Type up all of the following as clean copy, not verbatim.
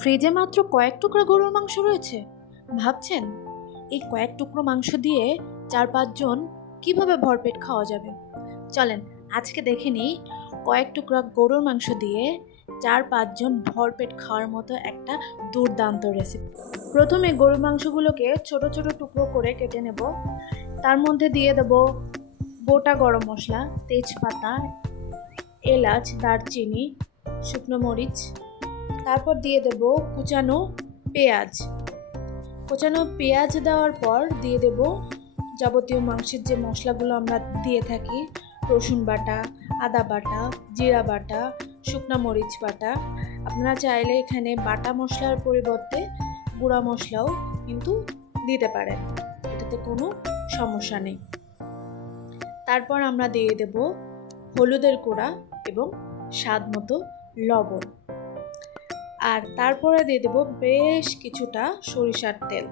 ফ্রিজে মাত্র কয়েক টুকরা গরুর মাংস রয়েছে। ভাবছেন এই কয়েক টুকরো মাংস দিয়ে 4-5 জন কিভাবে ভরপেট খাওয়া যাবে? চলেন আজকে দেখে নিই কয়েক টুকরা গরুর মাংস দিয়ে 4-5 জন ভরপেট খাওয়ার মতো একটা দুর্দান্ত রেসিপি। প্রথমে গরুর মাংসগুলোকে ছোট ছোট টুকরো করে কেটে নেব। তার মধ্যে দিয়ে দেব গোটা গরম মশলা, তেজপাতা, এলাচ, দারচিনি, শুকনো মরিচ। তারপর দিয়ে দেব কুচানো পেঁয়াজ দেওয়ার পর দিয়ে দেব যাবতীয় মাংসের যে মশলাগুলো আমরা দিয়ে থাকি, রসুন বাটা, আদা বাটা, জিরা বাটা, শুকনো মরিচ বাটা। আপনারা চাইলে এখানে বাটা মশলার পরিবর্তে গুঁড়া মশলাও কিন্তু দিতে পারেন, এটাতে কোনো সমস্যা নেই। তারপর আমরা দিয়ে দেব হলুদের গুঁড়া এবং স্বাদ মতো লবণ। আর তারপরে দিয়ে দেবো বেশ কিছুটা সরিষার তেল।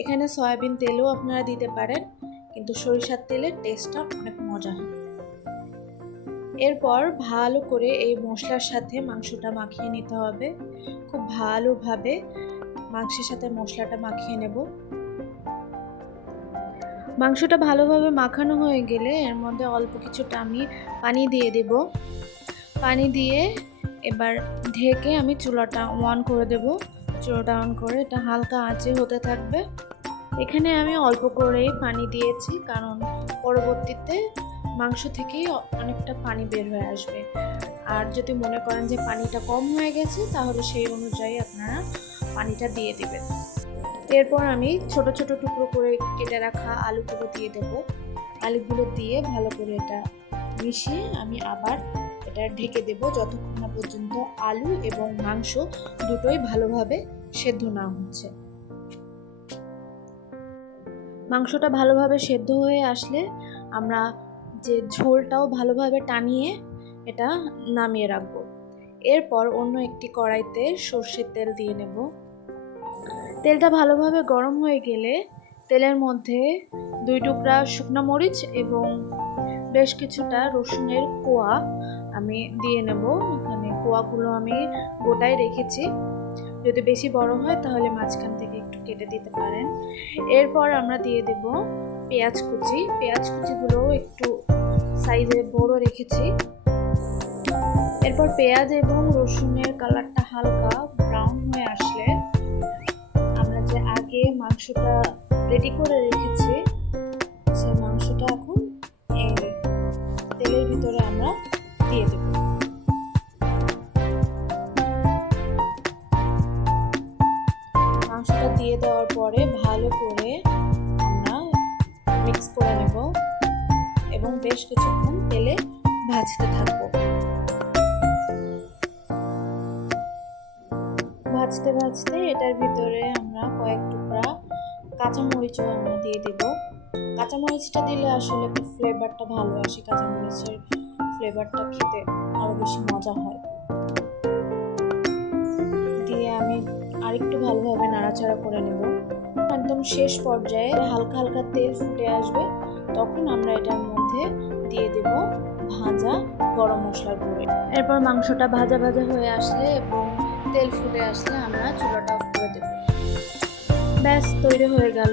এখানে সয়াবিন তেলও আপনারা দিতে পারেন, কিন্তু সরিষার তেলের টেস্টটা অনেক মজা হয়। এরপর ভালো করে এই মশলার সাথে মাংসটা মাখিয়ে নিতে হবে। খুব ভালোভাবে মাংসের সাথে মশলাটা মাখিয়ে নেব। মাংসটা ভালোভাবে মাখানো হয়ে গেলে এর মধ্যে অল্প কিছুটা আমি পানি দিয়ে দেব। পানি দিয়ে এবার ঢেকে আমি চুলাটা অন করে দেব। চুলাটা অন করে এটা হালকা আঁচে হতে থাকবে। এখানে আমি অল্প করেই পানি দিয়েছি, কারণ পরবর্তীতে মাংস থেকেই অনেকটা পানি বের হয়ে আসবে। আর যদি মনে করেন যে পানিটা কম হয়ে গেছে, তাহলে সেই অনুযায়ী আপনারা পানিটা দিয়ে দিবেন। এরপর আমি ছোট ছোট টুকরো করে কেটে রাখা আলুগুলো দিয়ে দেব। আলুগুলো দিয়ে ভালো করে এটা মিশিয়ে আমি আবার এটা ঢেকে দেব যতক্ষণ না পর্যন্ত আলু এবং মাংস দুটোই ভালোভাবে সেদ্ধ না হচ্ছে। মাংসটা ভালোভাবে সেদ্ধ হয়ে আসলে আমরা যে ঝোলটাও ভালোভাবে টানিয়ে এটা নামিয়ে রাখবো। এরপর অন্য একটি কড়াইতে সরষের তেল দিয়ে নেব। তেলটা ভালোভাবে গরম হয়ে গেলে তেলের মধ্যে 2 টুকরা শুকনো মরিচ এবং বেশ কিছুটা রসুনের কোয়া আমি দিয়ে নেব। এখানে কোয়াগুলো আমি গোটাই রেখেছি, যদি বেশি বড় হয় তাহলে মাঝখান থেকে একটু কেটে দিতে পারেন। এরপর আমরা দিয়ে দেব পেঁয়াজ কুচিগুলো একটু সাইজে বড় রেখেছি। এরপর পেঁয়াজ এবং রসুনের কালারটা হালকা ব্রাউন হয়ে আসলে আমরা যে আগে মাংসটা রেডি করে রেখেছি সেই মাংসটা এখন তেলের ভিতরে আমরা দিয়ে দেব। মাংসটা দিয়ে দেওয়ার পরে ভালো করে আমরা মিক্স করে নেব এবং বেশ কিছুক্ষণ তেলে ভাজতে থাকবো। ভাজতে ভাজতে এটার ভিতরে আমরা কয়েক টুকরা কাঁচামরিচও আমরা দিয়ে দেব। কাঁচামরিচটা দিলে আসলে ফ্লেভারটা ভালো আসে, কাঁচামরিচের ফ্লেভারটা খেতে আরো বেশি মজা হয়। দিয়ে আমি আরেকটু ভালোভাবে নাড়াচাড়া করে নেব। একদম শেষ পর্যায়ে হালকা হালকা তেল ফুটে আসবে, তখন আমরা এটার মধ্যে দিয়ে দেব ভাজা গরম মশলার গুঁড়ো। এরপর মাংসটা ভাজা ভাজা হয়ে আসলে এবং তেল ফুটে আসলে আমরা চুলাটা অফ করে দেব। ব্যাস তৈরি হয়ে গেল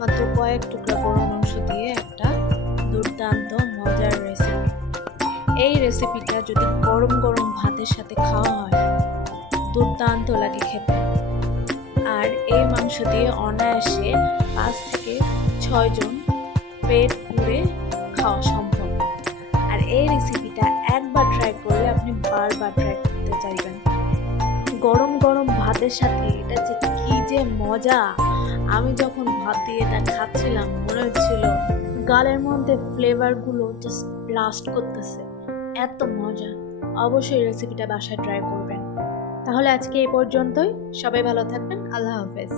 মাত্র কয়েক টুকরা গরুর মাংস দিয়ে একটা দুর্দান্ত মজার রেসিপি। এই রেসিপিটা যদি গরম গরম ভাতের সাথে খাওয়া হয় দুর্দান্ত লাগে খেতে। আর এই মাংস দিয়ে অনায়াসে 5 থেকে 6 জন পেট পুরে খাওয়া সম্ভব। আর এই রেসিপিটা একবার ট্রাই করলে আপনি বারবার ট্রাই করতে চাইবেন। গরম গরম ভাতের সাথে এটা যে কি যে মজা! আমি যখন ভাত দিয়ে এটা খাচ্ছিলাম মনে হচ্ছিল গালের মধ্যে ফ্লেভারগুলো জাস্ট ব্লাস্ট করতেছে, এত মজা। অবশ্যই রেসিপিটা বাসায় ট্রাই করবেন। তাহলে আজকে এই পর্যন্তই। সবাই ভালো থাকবেন। আল্লাহ হাফেজ।